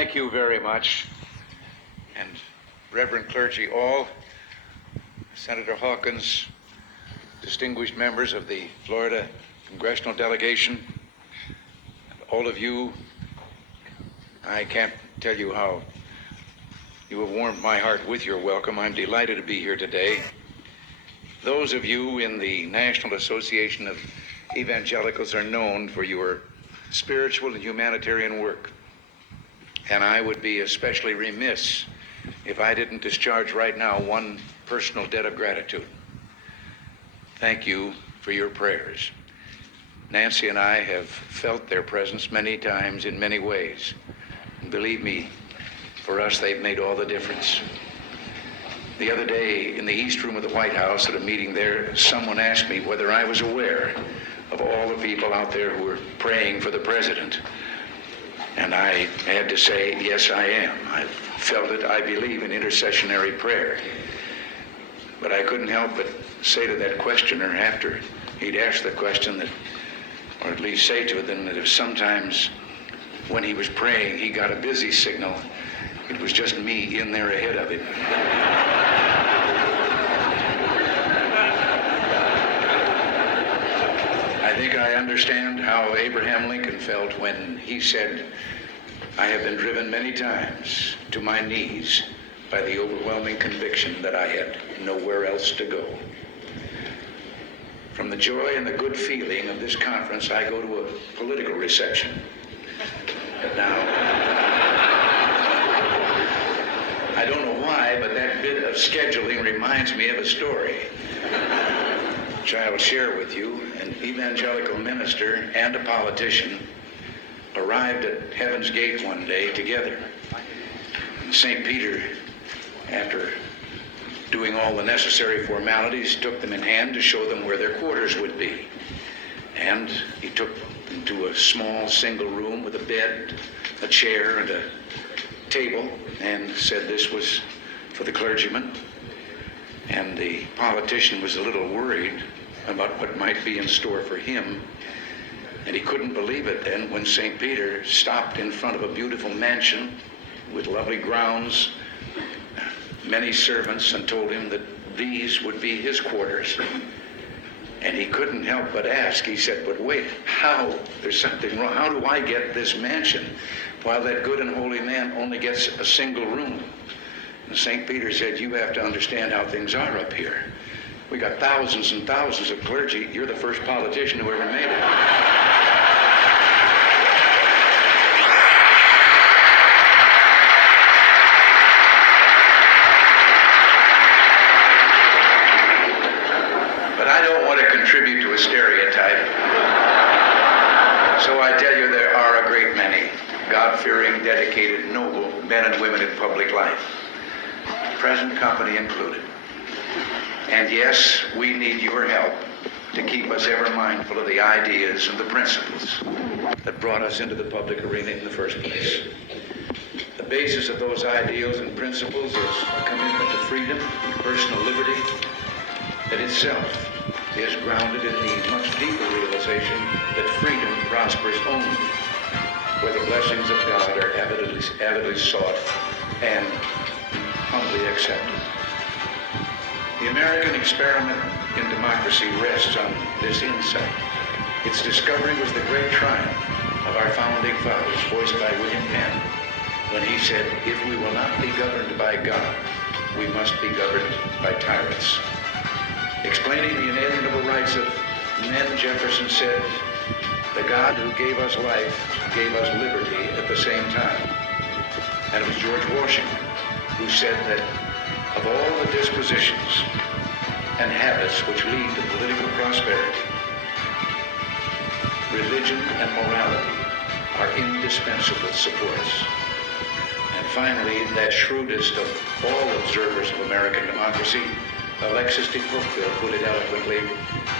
Thank you very much. And Reverend clergy all, Senator Hawkins, distinguished members of the Florida congressional delegation, all of you, I can't tell you how you have warmed my heart with your welcome. I'm delighted to be here today. Those of you in the National Association of Evangelicals are known for your spiritual and humanitarian work. And I would be especially remiss if I didn't discharge right now one personal debt of gratitude. Thank you for your prayers. Nancy and I have felt their presence many times in many ways. And believe me, for us, they've made all the difference. The other day in the East Room of the White House at a meeting there, someone asked me whether I was aware of all the people out there who were praying for the president. And I had to say, yes, I am. I felt it. I believe in intercessionary prayer. But I couldn't help but say to that questioner after he'd asked the question that, or at least say to them that if sometimes when he was praying he got a busy signal, it was just me in there ahead of him. I think I understand how Abraham Lincoln felt when he said, I have been driven many times to my knees by the overwhelming conviction that I had nowhere else to go. From the joy and the good feeling of this conference, I go to a political reception. But now, I don't know why, but that bit of scheduling reminds me of a story, which I will share with you. An evangelical minister and a politician arrived at Heaven's Gate one day together. And St. Peter, after doing all the necessary formalities, took them in hand to show them where their quarters would be. And he took them to a small single room with a bed, a chair, and a table, and said this was for the clergyman. And the politician was a little worried about what might be in store for him. And he couldn't believe it then when St. Peter stopped in front of a beautiful mansion with lovely grounds, many servants, and told him that these would be his quarters. And he couldn't help but ask. He said, but wait, how? There's something wrong. How do I get this mansion while that good and holy man only gets a single room? And St. Peter said, you have to understand how things are up here. We got thousands and thousands of clergy. You're the first politician who ever made it. But I don't want to contribute to a stereotype. So I tell you, there are a great many God-fearing, dedicated, noble men and women in public life, present company included. And yes, we need your help to keep us ever mindful of the ideas and the principles that brought us into the public arena in the first place. The basis of those ideals and principles is a commitment to freedom and personal liberty that itself is grounded in the much deeper realization that freedom prospers only where the blessings of God are avidly sought and humbly accepted. The American experiment in democracy rests on this insight. Its discovery was the great triumph of our founding fathers, voiced by William Penn, when he said, if we will not be governed by God, we must be governed by tyrants. Explaining the inalienable rights of men, Jefferson said, the God who gave us life gave us liberty at the same time. And it was George Washington who said that of all the dispositions and habits which lead to political prosperity, religion and morality are indispensable supports. And finally, that shrewdest of all observers of American democracy, Alexis de Tocqueville, put it eloquently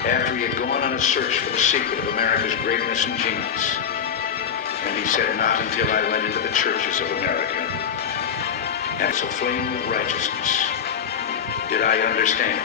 after he had gone on a search for the secret of America's greatness and genius. And he said, not until I went into the churches of America and so aflame with righteousness did I understand